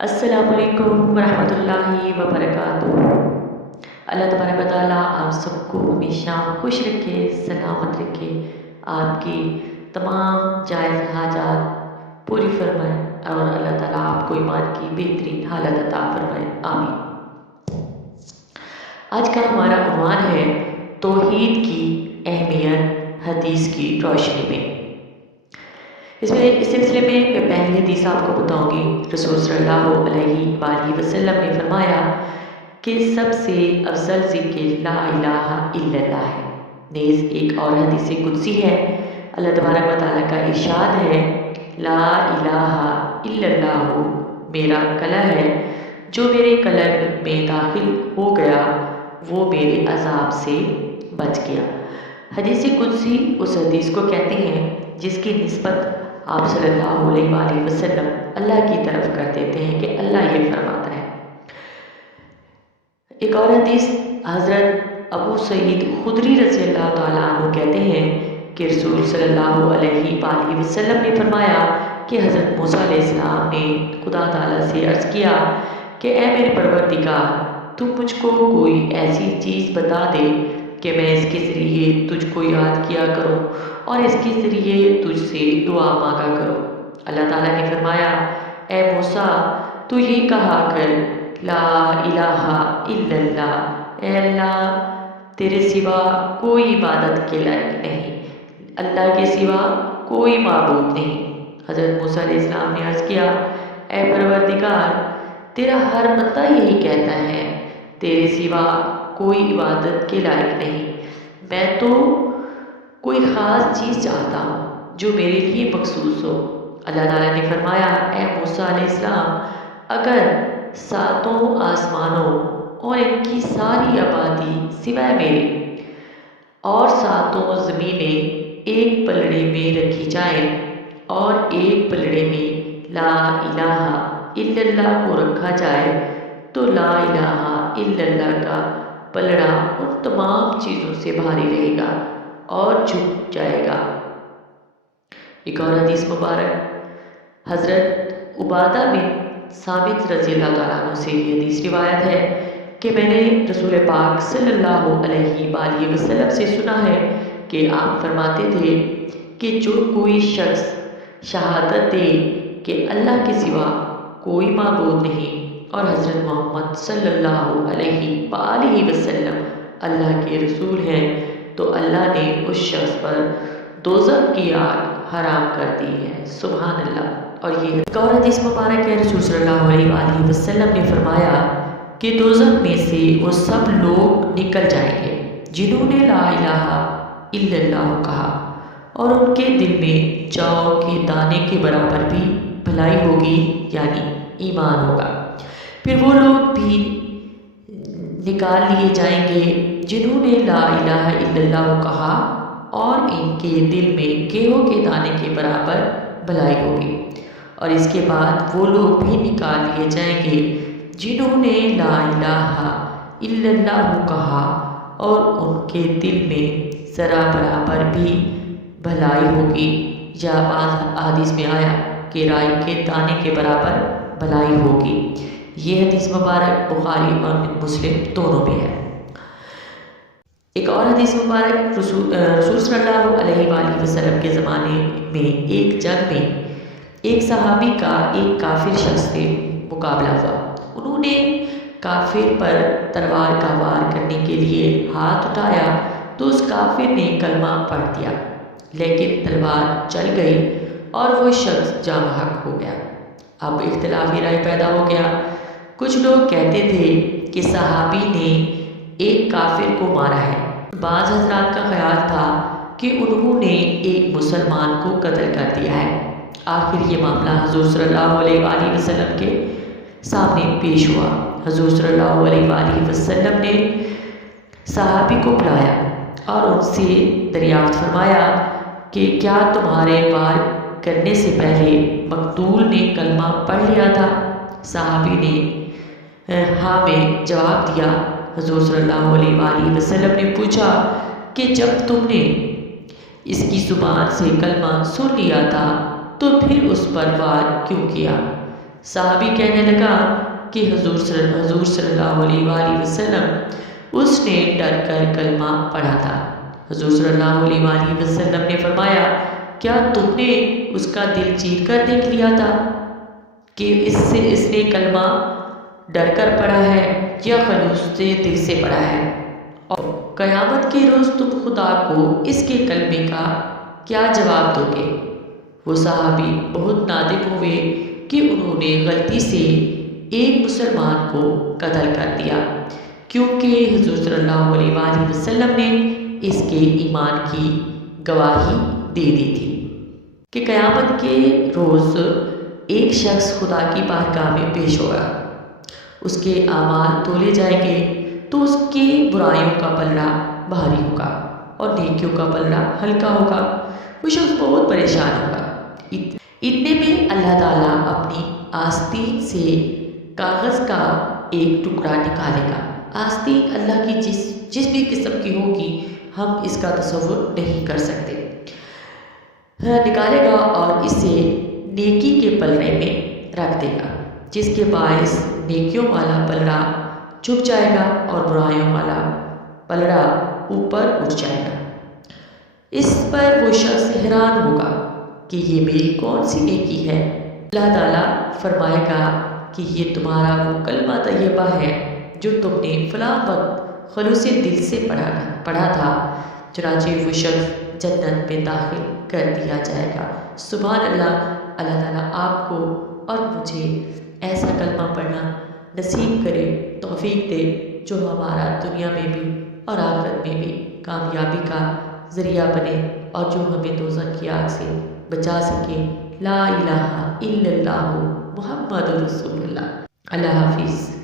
السلام علیکم ورحمۃ اللہ وبرکاتہ۔ اللہ تبارک و تعالیٰ آپ سب کو ہمیشہ خوش رکھے، سلامت رکھے، آپ کی تمام جائز حاجات پوری فرمائے اور اللہ تعالیٰ آپ کو ایمان کی بہترین حالت عطا فرمائے، آمین۔ آج کا ہمارا عنوان ہے توحید کی اہمیت حدیث کی روشنی میں۔ اس سلسلے میں پہلی حدیث آپ کو بتاؤں گی۔ رسول صلی اللہ علیہ وآلہ وسلم نے فرمایا کہ سب سے افضل ذکر لا الہ الا اللہ ہے۔ نیز ایک اور حدیث قدسی ہے، اللہ تبارک و تعالیٰ کا ارشاد ہے، لا الہ الا اللہ میرا کلہ ہے، جو میرے کلہ میں داخل ہو گیا وہ میرے عذاب سے بچ گیا۔ حدیث قدسی اس حدیث کو کہتے ہیں جس کی نسبت آپ صلی اللہ علیہ وآلہ وسلم اللہ کی طرف کر دیتے ہیں کہ اللہ یہ فرماتا ہے۔ ایک اور حدیث حضرت ابو سعید خدری رضی اللہ تعالیٰ عنہ کہتے ہیں کہ رسول صلی اللہ علیہ وآلہ وسلم نے فرمایا کہ حضرت موسیٰ علیہ السلام نے خدا تعالیٰ سے عرض کیا کہ اے میرے پروردگار، تو مجھ کو کوئی ایسی چیز بتا دے کہ میں اس کے ذریعے تجھ کو یاد کیا کروں اور اس کے ذریعے تجھ سے دعا مانگا کروں۔ اللہ تعالیٰ نے فرمایا، اے موسیٰ تو یہ کہا کر، لا الہ الا اللہ، اے اللہ تیرے سوا کوئی عبادت کے لائق نہیں، اللہ کے سوا کوئی معبود نہیں۔ حضرت موسیٰ علیہ السلام نے عرض کیا، اے پروردگار تیرا ہر بندہ یہی کہتا ہے، تیرے سوا کوئی عبادت کے لائق نہیں، میں تو کوئی خاص چیز چاہتا ہوں جو میرے لیے مخصوص ہو۔ اللہ تعالیٰ نے فرمایا، اے موسیٰ علیہ السلام اگر ساتوں آسمانوں اور ان کی ساری آبادی سوائے میرے اور ساتوں زمینیں ایک پلڑے میں رکھی جائیں اور ایک پلڑے میں لا الہ الا اللہ کو رکھا جائے تو لا الہ الا اللہ کا پلڑا ان تمام چیزوں سے بھاری رہے گا اور جھک جائے گا۔ ایک اور حدیث مبارک حضرت عبادہ بن صامت رضی اللہ تعالیٰ عنہ سے یہ حدیث روایت ہے کہ میں نے رسول پاک صلی اللہ علیہ وآلہ وسلم سے سنا ہے کہ آپ فرماتے تھے کہ جو کوئی شخص شہادت دے کہ اللہ کے سوا کوئی معبود نہیں اور حضرت محمد صلی اللہ علیہ وآلہ وسلم اللہ کے رسول ہیں تو اللہ نے اس شخص پر دوزخ کی آگ حرام کر دی ہے۔ سبحان اللہ۔ اور یہ ایک اور حدیث مبارک ہے، رسول صلی اللہ علیہ وآلہ وسلم نے فرمایا کہ دوزخ میں سے وہ سب لوگ نکل جائیں گے جنہوں نے لا الہ الا اللہ کہا اور ان کے دل میں جاؤ کے دانے کے برابر بھی بھلائی ہوگی، یعنی ایمان ہوگا۔ پھر وہ لوگ بھی نکال لیے جائیں گے جنہوں نے لا الہ الا اللہ کہا اور ان کے دل میں گیہوں کے دانے کے برابر بھلائی ہوگی، اور اس کے بعد وہ لوگ بھی نکال لیے جائیں گے جنہوں نے لا الہ الا اللہ کہا اور ان کے دل میں ذرا برابر بھی بھلائی ہوگی، یا بعض حدیث میں آیا کہ رائی کے دانے کے برابر بھلائی ہوگی۔ یہ حدیث مبارک بخاری اور مسلم دونوں میں ہے۔ ایک اور حدیث مبارک رسول صلی اللہ علیہ وآلہ وسلم کے زمانے میں ایک جنگ میں ایک صحابی کا ایک کافر شخص سے مقابلہ ہوا۔ انہوں نے کافر پر تلوار کا وار کرنے کے لیے ہاتھ اٹھایا تو اس کافر نے کلمہ پڑھ دیا، لیکن تلوار چل گئی اور وہ شخص جاں بحق ہو گیا۔ اب اختلافی رائے پیدا ہو گیا۔ کچھ لوگ کہتے تھے کہ صحابی نے ایک کافر کو مارا ہے، بعض حضرات کا خیال تھا کہ انہوں نے ایک مسلمان کو قتل کر دیا ہے۔ آخر یہ معاملہ حضور صلی اللہ علیہ وآلہ وسلم کے سامنے پیش ہوا۔ حضور صلی اللہ علیہ وآلہ وسلم نے صحابی کو بلایا اور ان سے دریافت فرمایا کہ کیا تمہارے وار کرنے سے پہلے مقتول نے کلمہ پڑھ لیا تھا؟ صحابی نے ہاں میں جواب دیا۔ حضور صلی اللہ علیہ وآلہ وسلم نے پوچھا کہ جب تم نے اس کی زبان سے کلمہ سن لیا تھا تو پھر اس پر وار کیوں کیا؟ صحابی کہنے لگا کہ حضور صلی اللہ علیہ وآلہ وسلم اس نے ڈر کر کلمہ پڑھا تھا۔ حضور صلی اللہ علیہ وآلہ وسلم نے فرمایا کیا تم نے اس کا دل چیر کر دیکھ لیا تھا کہ اس نے کلمہ ڈر کر پڑھا ہے یا خلوص سے دل سے پڑھا ہے، اور قیامت کے روز تم خدا کو اس کے کلمے کا کیا جواب دو گے؟ وہ صحابی بہت نادم ہوئے کہ انہوں نے غلطی سے ایک مسلمان کو قتل کر دیا، کیونکہ حضور صلی اللہ علیہ وآلہ وسلم نے اس کے ایمان کی گواہی دے دی تھی کہ قیامت کے روز ایک شخص خدا کی بارگاہ میں پیش ہوگا، اس کے اعمال تولے جائیں گے تو اس کی برائیوں کا پلڑا بھاری ہوگا اور نیکیوں کا پلڑا ہلکا ہوگا۔ وہ شخص بہت پریشان ہوگا۔ اتنے میں اللہ تعالیٰ اپنی آستین سے کاغذ کا ایک ٹکڑا نکالے گا۔ آستین اللہ کی جس بھی قسم کی ہوگی ہم اس کا تصور نہیں کر سکتے، نکالے گا اور اسے نیکی کے پلڑے میں رکھ دے گا، جس کے باعث نیکیوں والا پلڑا جھک جائے گا اور برائیوں والا پلڑا اوپر اٹھ جائے گا۔ اس پر وہ شخص حیران ہوگا کہ یہ میری کون سی نیکی ہے؟ اللہ تعالیٰ فرمائے گا کہ یہ تمہارا وہ کلمہ طیبہ ہے جو تم نے فلاں وقت خلوص دل سے پڑھا تھا۔ چنانچہ وہ شخص جنت میں داخل کر دیا جائے گا۔ سبحان اللہ۔ اللہ تعالیٰ آپ کو اور مجھے ایسا کلمہ پڑھنا نصیب کرے، توفیق دے جو ہمارا دنیا میں بھی اور آخرت میں بھی کامیابی کا ذریعہ بنے اور جو ہمیں دوزخ کی آگ سے بچا سکے۔ لا الہ الا اللہ محمد رسول اللہ۔ اللہ حافظ۔